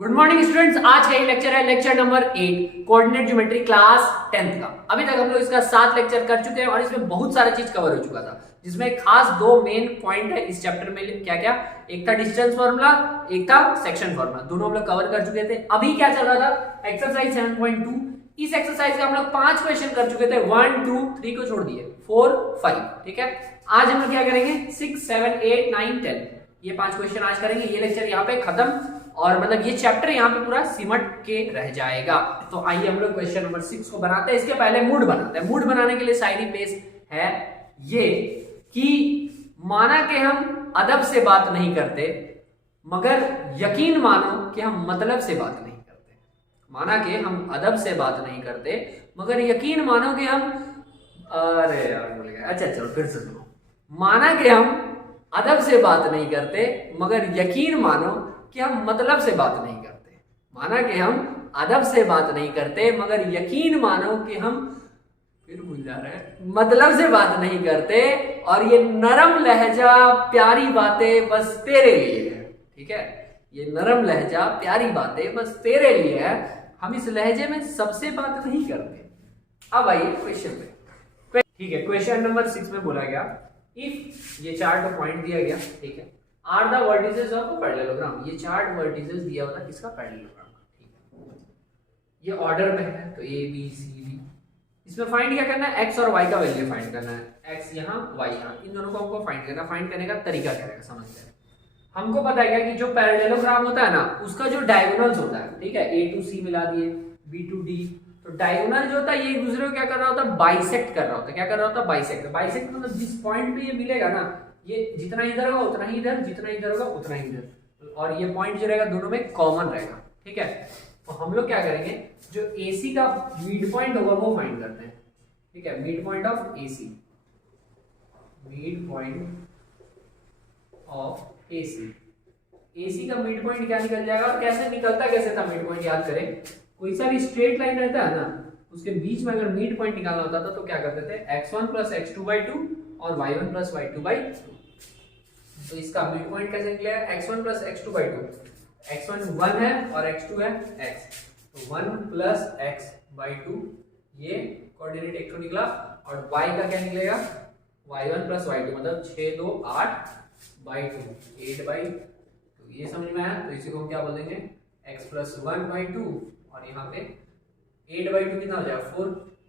Good morning students. आज का ये लेक्चर है lecture number 8 coordinate geometry class 10th का। अभी तक हम लोग इसका 7 लेक्चर कर चुके हैं और इसमें बहुत सारा चीज कवर हो चुका था, जिसमें खास दो मेन पॉइंट है इस चैप्टर में। क्या क्या? एक था डिस्टेंस फार्मूला, एक था सेक्शन फार्मूला। दोनों हम लोग कवर कर चुके थे। अभी क्या चल रहा था? एक्सरसाइज 7.2। इस एक्सरसाइज का हम लोग 5 क्वेश्चन कर चुके थे। 1 2 3 को छोड़ दिए, 4 5। ठीक है, आज हम लोग क्या करेंगे? 6 7 8 9 10 ये 5 क्वेश्चन आज करेंगे। ये लेक्चर यहाँ पे खत्म और मतलब ये चैप्टर यहाँ पे पूरा सिमट के रह जाएगा। तो आइए हम लोग क्वेश्चन नंबर 6 को बनाते हैं। इसके पहले मूड बनाते हैं। मूड बनाने के लिए शायरी पेश है ये कि माना कि हम अदब से बात नहीं करते, मगर यकीन मानो कि हम मतलब से बात नहीं करते। माना कि हम अदब से बात नहीं करते, मगर यकीन मानो कि हम, अरे यार भूल गया। अच्छा चलो फिर से सुनो। माना कि हम अदब से बात नहीं करते, मगर यकीन मानो कि हम मतलब से बात नहीं करते। माना कि हम अदब से बात नहीं करते, मगर यकीन मानो कि हम, फिर भूल जा रहे हैं, मतलब से बात नहीं करते। और ये नरम लहजा प्यारी बातें बस तेरे लिए है। ठीक है, ये नरम लहजा प्यारी बातें बस तेरे लिए है। हम इस लहजे में सबसे बात नहीं करते। अब आइए क्वेश्चन पे। ठीक है, क्वेश्चन नंबर 6 में बोला गया इफ, ये चार्ट पॉइंट दिया गया। ठीक है, are the vertices of a parallelogram. ये चार्ट वर्टिसेस दिया हुआ था किसका? पैरेललोग्राम का। ठीक है, ये ऑर्डर में है तो ए बी सी डी। इसमें फाइंड क्या करना है? एक्स और वाई का वैल्यू फाइंड करना है। एक्स यहाँ, वाई यहाँ, इन दोनों को हमको फाइंड करना। फाइंड करने का तरीका क्या रहेगा समझते हैं। हमको पता है कि जो पैरेललोग्राम होता है ना, उसका जो डायगोनल्स होता है, ठीक है, ए टू सी मिला दिए, बी टू डी, तो डायगोनल जो होता है ये एक दूसरे को क्या कर रहा होता है? बाइसेक्ट कर रहा होता है। क्या कर रहा होता है? बाइसेक्ट। बाइसेक्ट मतलब जिस पॉइंट पे ये मिलेगा ना, ये जितना इधर होगा उतना ही इधर, जितना इधर होगा उतना ही इधर, और ये पॉइंट जो रहेगा दोनों में कॉमन रहेगा। ठीक है, तो हम लोग क्या करेंगे? जो AC का मिड पॉइंट होगा वो फाइंड करते हैं। ठीक है, mid point of AC, mid point of AC का मिड पॉइंट क्या निकल जाएगा? और कैसे निकलता, कैसे था मिड पॉइंट? याद करें, कोई सा भी स्ट्रेट लाइन रहता है ना, उसके बीच में अगर मिड पॉइंट निकालना होता था तो क्या करते थे? x1 + x2/2 और y1 + y2/2। तो इसका मिड पॉइंट कैसे निकलेगा? x1 + x2/2। x1 1 है और x2 है x, तो 1 + x/2 ये कोऑर्डिनेट एक तो निकला। और y का क्या निकलेगा? y1 + y2, मतलब 6 2 8/2, 8/2। ये समझ में आया? तो इसी को हम क्या बोल देंगे? x + 1/2, और यहाँ पे 8/2 कितना हो जाएगा? 4।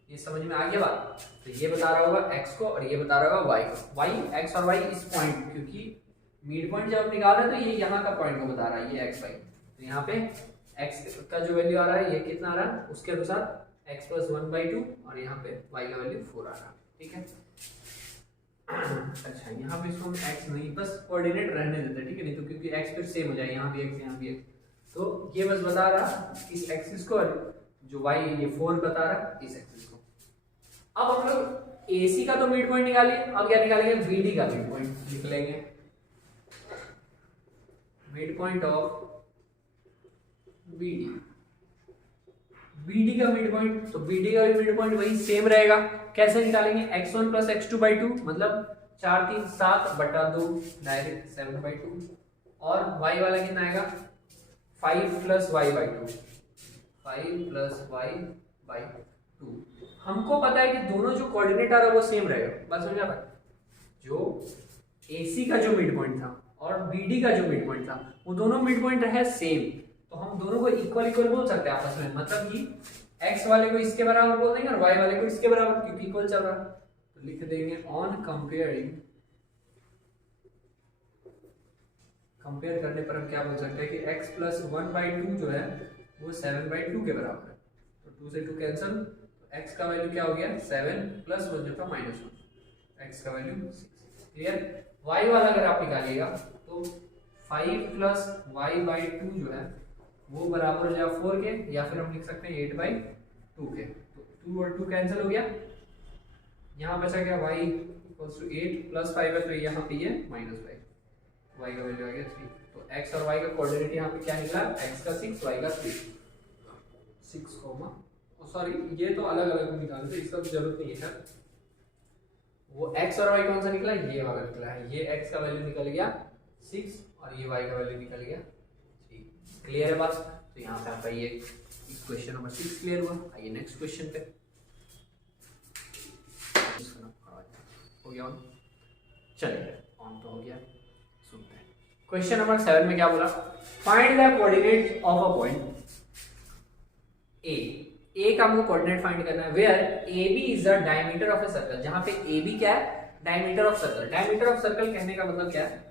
ये समझ में आ गया बात? तो ये बता रहा होगा x को और ये बता रहा होगा y को। y, x और y इस पॉइंट, क्योंकि मिड पॉइंट जब निकाल रहे हैं तो ये यहाँ का पॉइंट को बता रहा है, ये x y। तो यहाँ पे x का जो वैल्यू आ रहा है ये कितना आ रहा है, उसके अनुसार x + 1/2, और यहाँ पे y का वैल्यू 4 आ रहा है। ठीक है, अच्छा यहाँ पे इसको हम x नहीं, बस कोऑर्डिनेट रहने देते हैं। ठीक है, नहीं तो क्योंकि x फिर सेम हो जाए, यहाँ भी x यहाँ भी x। तो ये बस बता रहा इस एक्सिस को, जो y ये 4 बता रहा इस एक्सिस को। अब हम लोग AC का तो मिड पॉइंट निकालिए, अब क्या निकालेंगे? BD का मिड पॉइंट निकलेंगे। Mid point of BD, BD का मिड पॉइंट, तो BD का भी मिड पॉइंट वही सेम रहेगा। कैसे निकालेंगे? x1 + x2/2, मतलब 4 3 7/2, डायरेक्ट 7/2। और y वाला कितना आएगा? 5 + y/2, 5 + y/2। हमको पता है कि दोनों जो कोऑर्डिनेट आ रहा है वो सेम रहेगा। बात समझ आ रहा है? जो AC का जो मिड पॉइंट था और BD का जो मिड पॉइंट था, वो दोनों मिड पॉइंट रहे सेम। तो हम दोनों को इक्वल इक्वल बोल सकते हैं आपस में, मतलब कि x वाले को इसके बराबर बोल देंगे और y वाले को इसके बराबर, क्योंकि इक्वल चल रहा है। तो लिख देंगे ऑन कंपेयरिंग, कंपेयर करने पर हम क्या बोल सकते हैं कि x + 1/2 जो है वो 7/2 के बराबर है। तो 2 से 2 कैंसिल, तो x का वैल्यू क्या हो गया? 7 + 1 जो था -1, x का वैल्यू 6। क्लियर? y वाला अगर आप निकालिएगा तो 5 + y/2 जो है वो बराबर हो जाएगा 4 के, या फिर हम लिख सकते हैं 8/2 के। तो 2 और 2 कैंसिल हो गया, यहाँ बचा गया y = 8 + 5 है, तो यहाँ पे ये -5, y का वैल्यू आ गया 3। तो x और y का कोऑर्डिनेट यहाँ पे क्या निकला? x का 6, y का 3। 6, सॉरी ये तो अलग अलग निकालते हैं, इसका तो जरूरत नहीं है। वो x और y कौन सा निकला? ये वाला निकला है। ये x का वैल्यू निकल गया 6 और ये y का वैल्यू निकल गया 3। क्लियर है बात? तो यहाँ पे आपका ये क्वेश्चन नंबर 6 क्लियर हुआ। आइए नेक्स्ट क्वेश्चन पे। हो गया ऑन, चलिए ऑन तो हो गया, सुनते हैं। क्वेश्चन नंबर 7 में क्या बोला, find the coordinates of a point A का हमको कोऑर्डिनेट फाइंड करना है where A B is the diameter of a circle, जहां पे ए बी क्या है, diameter of circle. Diameter of circle कहने का मतलब क्या है,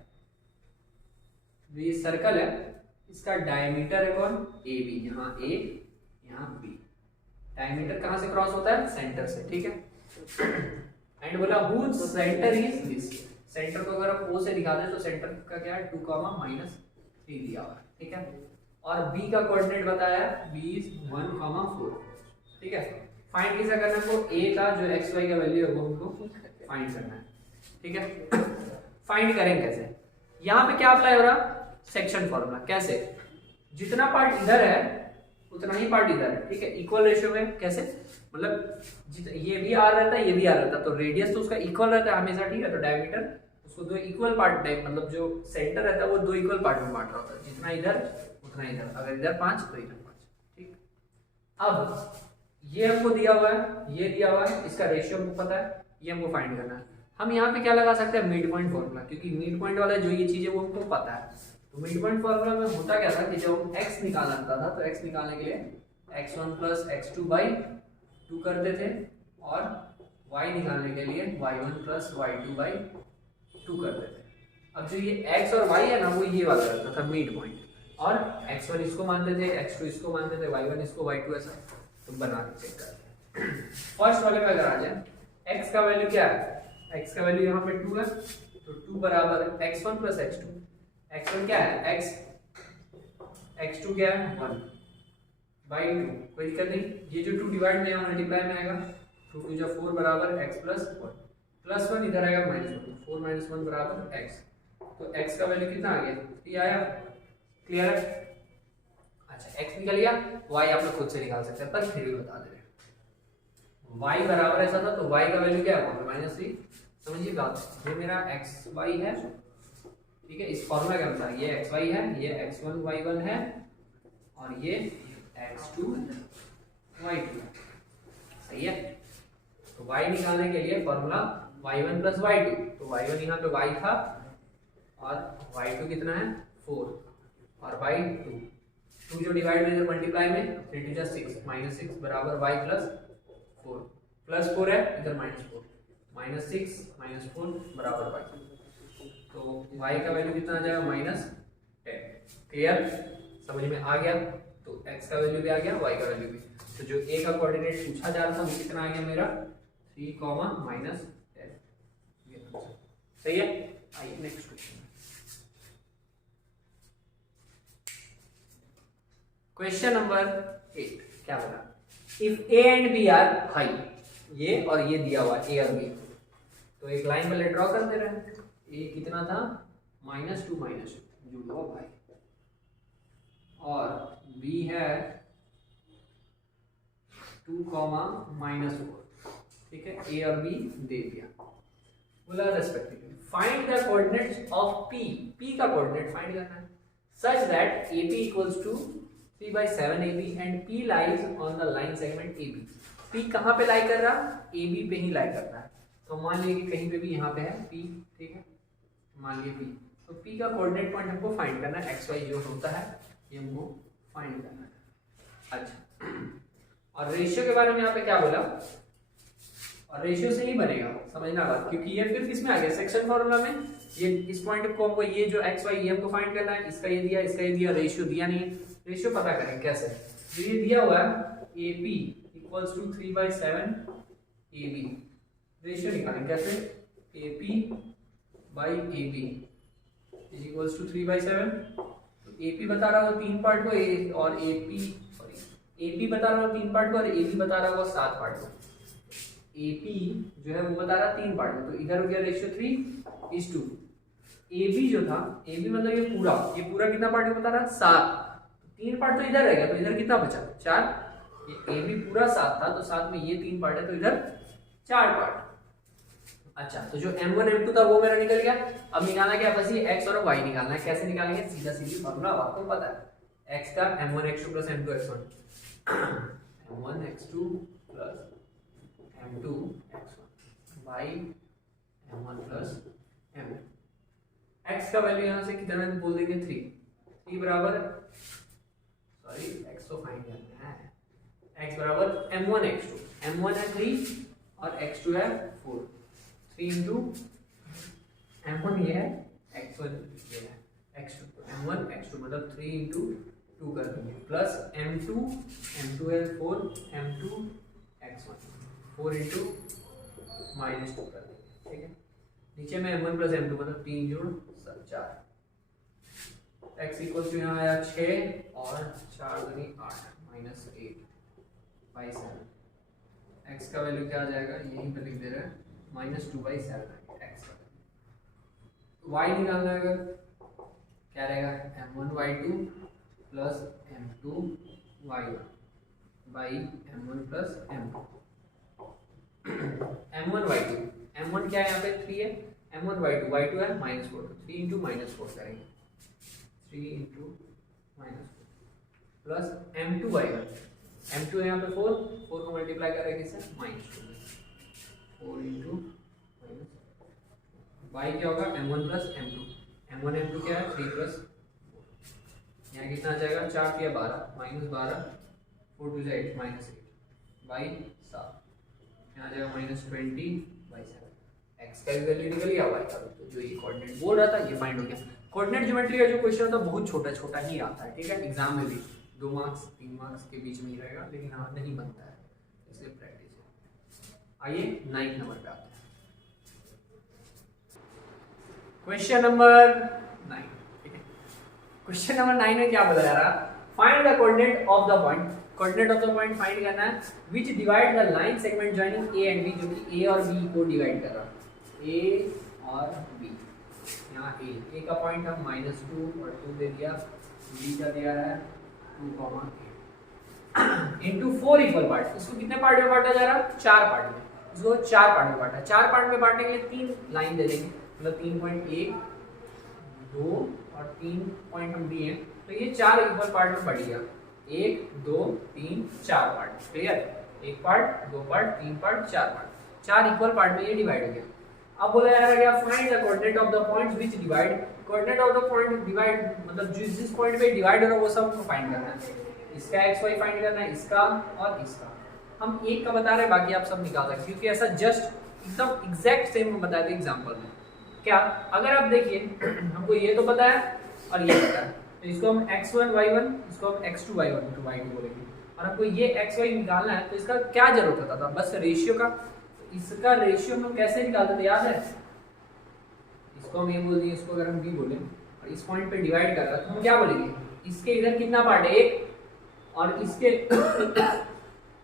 ये सर्कल है, इसका डायमीटर है कौन, ए बी, यहाँ ए यहाँ बी। डायमीटर कहां से क्रॉस होता है, सेंटर से, ठीक है। एंड बोला whose centre is this, centre को अगर हम ओ से दिखा दें तो सेंटर का क्या है 2, -3 दिया हुआ है, ठीक है। और b का कोऑर्डिनेट बताया b इज 1, 4, ठीक है। फाइंड कैसे करना है हमको, a का जो xy का वैल्यू है वो हमको फाइंड करना है, ठीक है। फाइंड करेंगे कैसे, यहाँ पे क्या अप्लाई हो रहा, सेक्शन फॉर्मूला। कैसे, जितना पार्ट इधर है उतना ही पार्ट इधर है, ठीक है, इक्वल रेशियो में। कैसे मतलब ये भी आर रहता है, ये भी आर रहता है, तो रेडियस तो उसका इक्वल रहता है हमेशा, ठीक है। तो डायमीटर उसको दो इक्वल पार्ट टाइप, मतलब जो सेंटर रहता है वो 2 इक्वल पार्ट में बांट रहा होता है, जितना इधर उतना इधर, अगर इधर 5 तो इधर 5, ठीक। अब ये हमको दिया हुआ है, ये दिया हुआ है, इसका रेशियो हमको पता है, ये हमको फाइंड करना है। हम यहाँ पे क्या लगा सकते हैं, मिड पॉइंट फॉर्मूला, क्योंकि मिड पॉइंट वाला जो ये चीज है वो हमको पता है। तो मिड पॉइंट फॉर्मूला में होता क्या था कि जब x निकालना था तो x निकालने के लिए x1 + x2/2 करते थे, और y निकालने के लिए y1 + y2/2 करते थे। अब जो ये x और y है ना, वो ये वाला रहता था मिड पॉइंट, और x1 इसको मानते थे, x2 इसको मानते थे, y1 इसको, y2 ऐसा। तो बना के चेक करते हैं। फर्स्ट वाले पे अगर आ जाए, x का वैल्यू क्या है, x का वैल्यू यहाँ पे 2 है, तो 2 बराबर है x1 + x2। x1 क्या है x, x2 क्या है 1/2, कोई दिक्कत नहीं। ये जो 2 डिवाइड में यहाँ मल्टीप्लाई में आएगा, 2 × 2 = 4 बराबर x + 1 इधर आएगा -1, 4 - 1 बराबर x। तो x का वैल्यू कितना आ गया, 3 आया, क्लियर है। अच्छा x निकल गया, y आप लोग खुद से निकाल सकते हैं, पर फिर भी बता दे रहे हैं। y बराबर ऐसा था, तो y का वैल्यू क्या है, -3। समझिए बात, ये मेरा xy है, ठीक है, इस फॉर्मूला के अनुसार ये xy है, ये x1 y1 है, और ये x2 y2 है, सही है। तो y निकालने के लिए फॉर्मूला y1 + y2, तो y1 यहाँ पे y था, और y2 कितना है 4, और by 2 जो डिवाइड में इधर मल्टीप्लाई में 3 × 6 -6 बराबर y + 4, +4 है इधर -4, -6 - 4 बराबर y। तो y का वैल्यू कितना आ जाएगा, -10। क्लियर, समझ में आ गया। तो x का वैल्यू भी आ गया, y का वैल्यू भी। तो जो a का कोऑर्डिनेट पूछा जा रहा था वो कितना आ गया मेरा 3, -10, सही है। आइए नेक्स्ट क्वेश्चन। क्वेश्चन नंबर 8 क्या बोला, if a and b are high, ये और ये दिया हुआ a और b, तो एक लाइन पहले ड्रॉ कर दे रहे हैं। a कितना था -2 जुड़ हुआ भाई, और b है 2, -4, ठीक है। a और b दे दिया, बोला respectively find the coordinates of p, p का कोऑर्डिनेट फाइंड करना है, such that AP = 3/7 AB and P lies on the line segment AB। P कहाँ पे लाई कर रहा, AB पे ही लाई कर रहा है। तो मान लीजिए कि कहीं पे भी यहाँ पे है P, ठीक है, मान लीजिए P, तो P का कोऑर्डिनेट पॉइंट हमको फाइंड करना है, XY जो होता है ये हमको फाइंड करना है। अच्छा, और रेशियो के बारे में यहाँ पे क्या बोला, और रेशियो से ही बनेगा, समझना बात, क्योंकि ये फिर किसमें आ गया, सेक्शन फॉर्मूला में। ये इस पॉइंट को हमको, ये जो XY ये हमको फाइंड करना है, इसका ये दिया, इसका ये दिया, रेशियो दिया नहीं है। रेशियो पता करें कैसे, जो ये दिया हुआ है AP = 3/7 AB, रेशियो निकालें कैसे, AP/AB = 3/7। तो AP बता रहा हो 3 पार्ट को, और AP बता रहा हो 3 पार्ट को, और AB बता रहा हो 7 पार्ट को। AP जो है वो बता रहा है 3 पार्ट में, तो इधर हो गया रेशियो 3:2। AB जो था, AB मतलब ये पूरा कितना पार्ट में बता रहा है 7, 3 पार्ट तो इधर रह गया, तो इधर कितना बचा 4। ये AB पूरा 7 था, तो 7 में ये 3 पार्ट है, तो इधर 4 पार्ट। अच्छा, तो जो M1 M2 था वो मेरा निकल गया। अब निकालना क्या, बस ये x और y निकालना है। कैसे निकालेंगे, सीधा सीधी फॉर्मूला आपको पता है, x का m1 x2 plus m2 x1 m1 x2 plus m2 x1 by m1 plus m। x का वैल्यू यहाँ से कितना बोल देंगे 3 बराबर, सॉरी x तो फाइंड करना है, x बराबर m1 x2, m1 है 3 और x2 है 4, 3 इंटू m1 ये है x1 ये है x2, m1 x2 मतलब 3 इंटू 2 कर देंगे प्लस m2 है 4 m2 x1 4 इंटू माइनस 2 कर देंगे, ठीक है। नीचे में m1 प्लस m2 मतलब 3 जोड़ 4, x इक्वल टू यहाँ आया 6 और 4 दूनी 8 माइनस 8 बाई 7। x का वैल्यू क्या आ जाएगा, यहीं पे लिख दे रहे हैं -2/7 x का। y निकालना है अगर क्या रहेगा m1 y2 plus m2 y1 by m1 plus m2 m1 y2 m1 क्या है यहाँ पे 3 है, m1 y2 है -4, 3 इंटू -4 करेंगे 3 into -4 plus m2 y1 m2 है यहाँ पे 4 को मल्टीप्लाई करेंगे इससे -2 4 इंटू y क्या होगा m1 प्लस m2 m2 क्या है 3 प्लस 4, यहाँ कितना आ जाएगा 4 या 12 -12 4 2 8 -8 बाई 7, यहाँ आ जाएगा -20/7। x का भी वैल्यू निकल गया, y का तो जो ये कोऑर्डिनेट बोल रहा था ये फाइंड हो गया। कोऑर्डिनेट ज्योमेट्री का जो क्वेश्चन होता है बहुत छोटा छोटा ही आता है, ठीक है। एग्जाम में भी 2 मार्क्स 3 मार्क्स के बीच में ही रहेगा, लेकिन हाँ नहीं बनता है, इसलिए प्रैक्टिस है। आइए 9th नंबर पे आते हैं, क्वेश्चन नंबर 9, ठीक है। क्वेश्चन नंबर 9 में क्या बताया रहा, find the coordinate of the point, coordinate of the point find करना है which divide the line segment joining A and B, जो कि ए और बी को डिवाइड कर रहा है, ए और बी। यहाँ ए का पॉइंट हम -2 और 2 दे दिया, बी का दिया है 2, इनटू 4 इक्वल पार्ट। इसको कितने पार्ट में बांटा जा रहा है, 4 पार्ट में। इसको 4 पार्ट में बांटा, 4 पार्ट में बांटने के लिए 3 लाइन दे देंगे, मतलब 3.1 2 और 3 पॉइंट हम दिए, तो ये 4 इक्वल पार्ट में बढ़ गया, 1 2 3 4 part, clear. 1 part 2 part 3 part 4 part, 4 equal part में ये डिवाइड हो गया। अब बोला जा रहा है क्या, find the coordinate of the points which divide, coordinate of the point divide मतलब जिस पॉइंट पे डिवाइड हो रहा है वो सब फाइंड करना है। इसका xy फाइंड करना है, इसका और इसका। हम एक का बता रहे हैं, बाकी आप सब निकाल सकते हैं, क्योंकि ऐसा जस्ट एकदम एग्जैक्ट सेम बताया था एग्जांपल में। क्या, अगर आप देखिए हमको ये तो पता है और ये पता है, तो इसको हम x1 y1, इसको हम x2 y1 तो y2 बोलेंगे, और हमको ये xy निकालना है, तो इसका क्या जरूरत होता था, बस रेशियो का। इसका रेशियो हम कैसे निकालते थे, याद है, इसको हम ए बोल दिए, इसको अगर हम बी बोले और इस पॉइंट पे डिवाइड कर रहा है, तो हम क्या बोलेंगे, इसके इधर कितना पार्ट है 1, और इसके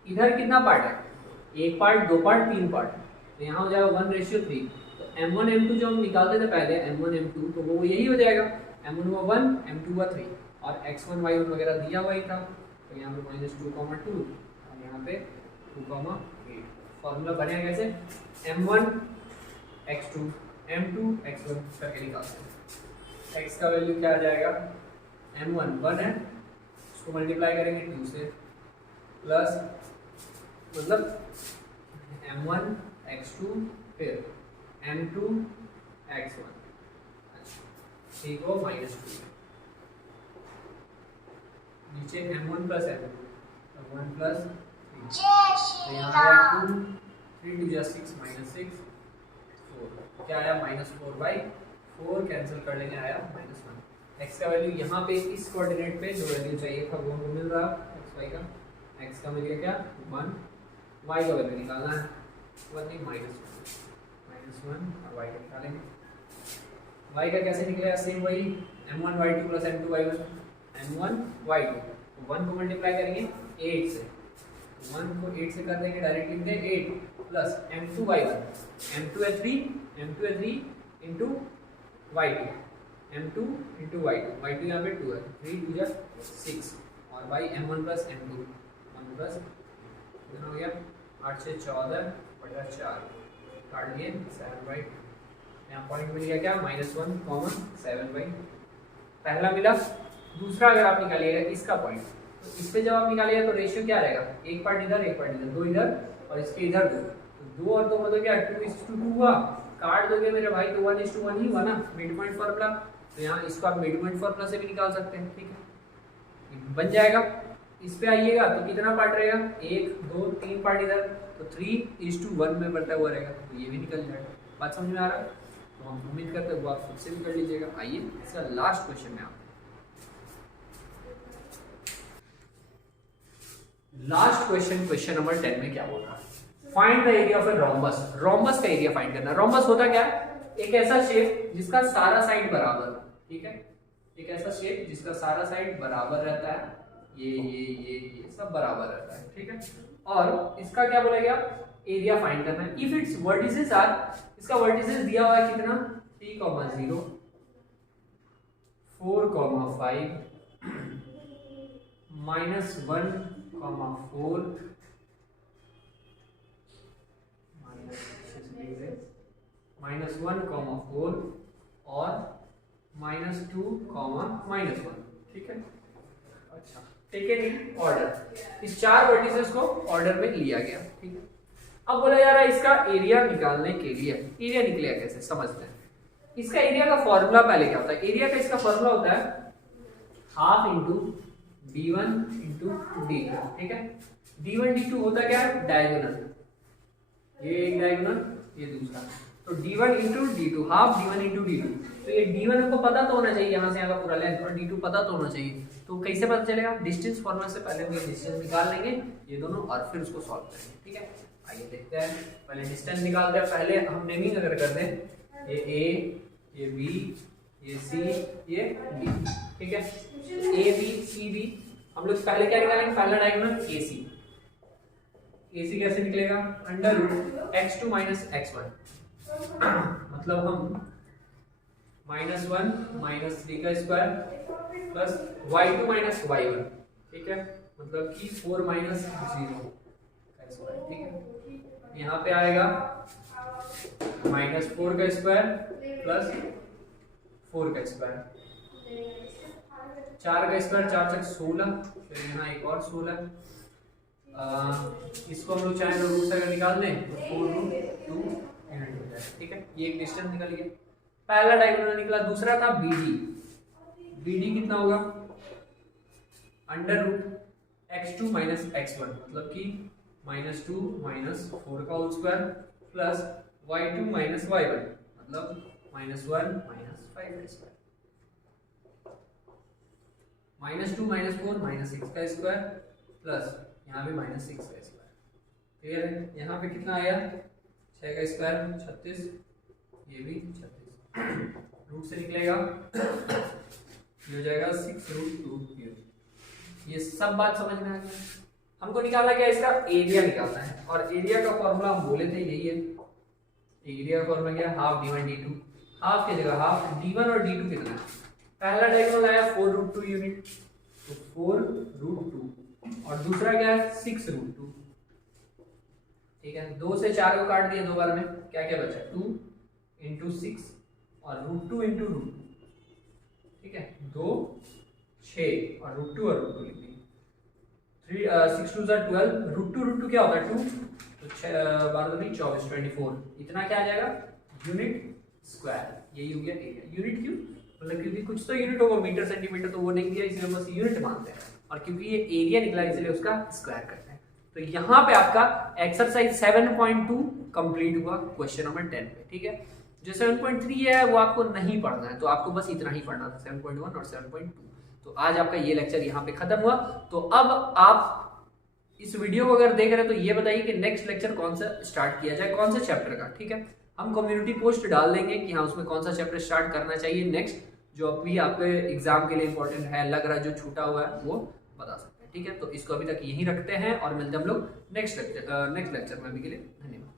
इधर कितना पार्ट है, 1 पार्ट 2 पार्ट 3 पार्ट, तो यहाँ हो जाएगा 1:3। तो m1 m2 जो हम निकालते थे पहले m1 m2, तो वो यही हो जाएगा, m1 हुआ 1 m2 हुआ 3, और x1 y1 वगैरह दिया हुआ ही था, तो यहाँ पे -2,2 और यहाँ पे 2,8। फॉर्मूला बनेगा कैसे, m1 x2 m2 x1 करके निकालते हैं। x का वैल्यू क्या आ जाएगा, m1 1 है, इसको मल्टीप्लाई करेंगे 2 से, प्लस मतलब m1 x2 फिर m2 x1 ठीक हो -2, नीचे m1 प्लस m2 1 प्लस 3, तो यहाँ आया 2 3 2 जा 6 -6 4, क्या आया -4/4, कैंसिल कर लेंगे, आया -1। x का वैल्यू यहाँ पे इस कोऑर्डिनेट पे जो वैल्यू चाहिए था वो हमको मिल रहा xy का, x का मिल गया क्या 1, y का वैल्यू निकालना है 1 नहीं -1 और y का निकालेंगे। y का कैसे निकलेगा, सेम वही m1 y2 plus m2 y1, m1 y2 तो 1 को मल्टीप्लाई करेंगे 8 से, 1 को 8 से कर देंगे, डायरेक्ट लिख दें 8 प्लस m2 y1, m2 है 3 into y2, m2 into y2 यहाँ पे 2 है, 3 2 जा 6 और by m1 plus m2 1 plus कितना हो गया 8 से 14 बटा 4 काट लिए 7/2, यहाँ पॉइंट मिल गया क्या -1, 7/, पहला मिला दूसरा अगर आप निकालिएगा इसका पॉइंट, तो इस पे जब आप निकालिएगा तो रेशियो क्या रहेगा, एक पार्ट इधर एक पार्ट इधर, दो इधर और इसके इधर दो, तो 2 और 2 मतलब क्या 2:2 हुआ, काट दोगे मेरे भाई तो 1:1 ही हुआ ना मिड पॉइंट फार्मूला। तो यहाँ इसको आप मिड पॉइंट फार्मूला से भी निकाल सकते हैं, ठीक है बन जाएगा। इस पे आइएगा तो कितना पार्ट रहेगा, 1 2 3 पार्ट इधर, तो 3:1 में बढ़ता हुआ रहेगा, तो ये भी निकल जाएगा। बात समझ में आ रहा है? तो हम उम्मीद करते हैं वो आप खुद से भी कर लीजिएगा। आइए इसका लास्ट क्वेश्चन में आते हैं। लास्ट क्वेश्चन, क्वेश्चन नंबर 10 में क्या बोल रहा है, find the area of a rhombus. Rhombus का एरिया फाइंड करना। रोम्बस होता क्या है, एक ऐसा शेप जिसका सारा साइड बराबर, ठीक है, एक ऐसा शेप जिसका सारा साइड बराबर रहता है, ये सब बराबर रहता है, ठीक है। और इसका क्या बोला गया, एरिया फाइंड करना है। इफ इट्स वर्टिसेस आर, इसका वर्टिसेस दिया हुआ है कितना 3,0 4,5 -1,4 -1,4 और -2,-1, ठीक है। अच्छा टेकन इन ऑर्डर, इस 4 वर्टिसेस को ऑर्डर में लिया गया, ठीक है। अब बोला जा रहा है इसका एरिया निकालने के लिए, एरिया निकलेगा कैसे समझते हैं। इसका एरिया का फॉर्मूला पहले क्या होता है, एरिया का इसका फॉर्मूला होता है half into d1 into d2, ठीक है। d1 d2 होता क्या है, डायगोनल, ये एक डायगोनल ये दूसरा, तो d1 into d2, half d1 into d2। तो ये d1 हमको पता तो होना चाहिए, यहाँ से यहाँ का पूरा लेंथ, और d2 पता तो होना चाहिए। तो कैसे पता चलेगा, डिस्टेंस फॉर्मूला से पहले हम ये डिस्टेंस निकाल लेंगे ये दोनों और फिर उसको सॉल्व करेंगे, ठीक है। आइए देखते हैं, पहले डिस्टेंस निकालते हैं। पहले हम नेमिंग अगर कर दें, ये a, ये b, ये c, ये d, ठीक है। a b c d हम लोग पहले क्या निकालेंगे, पहला डायगोनल ac। ac कैसे निकलेगा, √x2 - x1, मतलब हम -1 -3 का स्क्वायर प्लस y2 - y1, ठीक है, मतलब कि 4 - 0 का स्क्वायर, ठीक है। यहाँ पे आएगा -4 का स्क्वायर प्लस 4 का स्क्वायर, 4 का स्क्वायर 4 × 16, फिर यहाँ एक और 16, इसको हम लोग चाहे तो रूट से अगर निकाल दें तो 4√2 यूनिट हो जाए, ठीक है। ये एक डिस्टेंस निकल गया, पहला डायगोनल निकला। दूसरा था BD, BD कितना होगा, √x2 - x1, मतलब कि -2 - 4 का whole square plus y2 - y1, मतलब -1 - 5 का स्क्वायर, -2 - 4 -6 का स्क्वायर प्लस यहाँ भी -6 का स्क्वायर, क्लियर है। यहाँ पे कितना आया 6 का स्क्वायर 36, ये भी 36, रूट से निकलेगा ये हो जाएगा 6√2। ये सब बात समझ में आ गया। हमको निकालना क्या, इसका एरिया निकालना है, और एरिया का फॉर्मूला हम बोले थे यही है। एरिया का फॉर्मूला क्या है, हाफ d1 d2, हाफ की जगह हाफ, d1 और d2 कितना है, पहला डायगोनल आया 4√2 यूनिट, तो 4√2, और दूसरा क्या है 6√2, ठीक है। 2 से 4 को काट दिया 2 बार में, क्या क्या बचा 2 × 6 और √2 × √2, ठीक है। 2 6 और √2 और √2 लिख दी, 6 2 12, √2 क्या होता है 2, तो 12 24 24, इतना क्या आ जाएगा यूनिट स्क्वायर। यही हो गया एरिया। यूनिट क्यों, मतलब क्योंकि कुछ तो यूनिट होगा, मीटर सेंटीमीटर तो वो नहीं दिया, इसलिए हम बस यूनिट मानते हैं, और क्योंकि ये एरिया निकला इसलिए उसका स्क्वायर करते हैं। तो यहाँ पे आपका एक्सरसाइज 7.2 कंप्लीट हुआ क्वेश्चन नंबर 10 पे, ठीक है। जो 7.3 है वो आपको नहीं पढ़ना है, तो आपको बस इतना ही पढ़ना था, 7.1 और 7.2। तो आज आपका ये लेक्चर यहाँ पे खत्म हुआ। तो अब आप इस वीडियो को अगर देख रहे हैं तो ये बताइए कि नेक्स्ट लेक्चर कौन सा स्टार्ट किया जाए, कौन से चैप्टर का, ठीक है। हम कम्युनिटी पोस्ट डाल देंगे कि हाँ उसमें कौन सा चैप्टर स्टार्ट करना चाहिए नेक्स्ट, जो अभी आपके एग्जाम के लिए इंपॉर्टेंट है, लग रहा है जो छूटा हुआ है वो बता सकते हैं, ठीक है। तो इसको अभी तक यहीं रखते हैं और मिलते हैं हम लोग नेक्स्ट लेक्चर में। अभी के लिए धन्यवाद।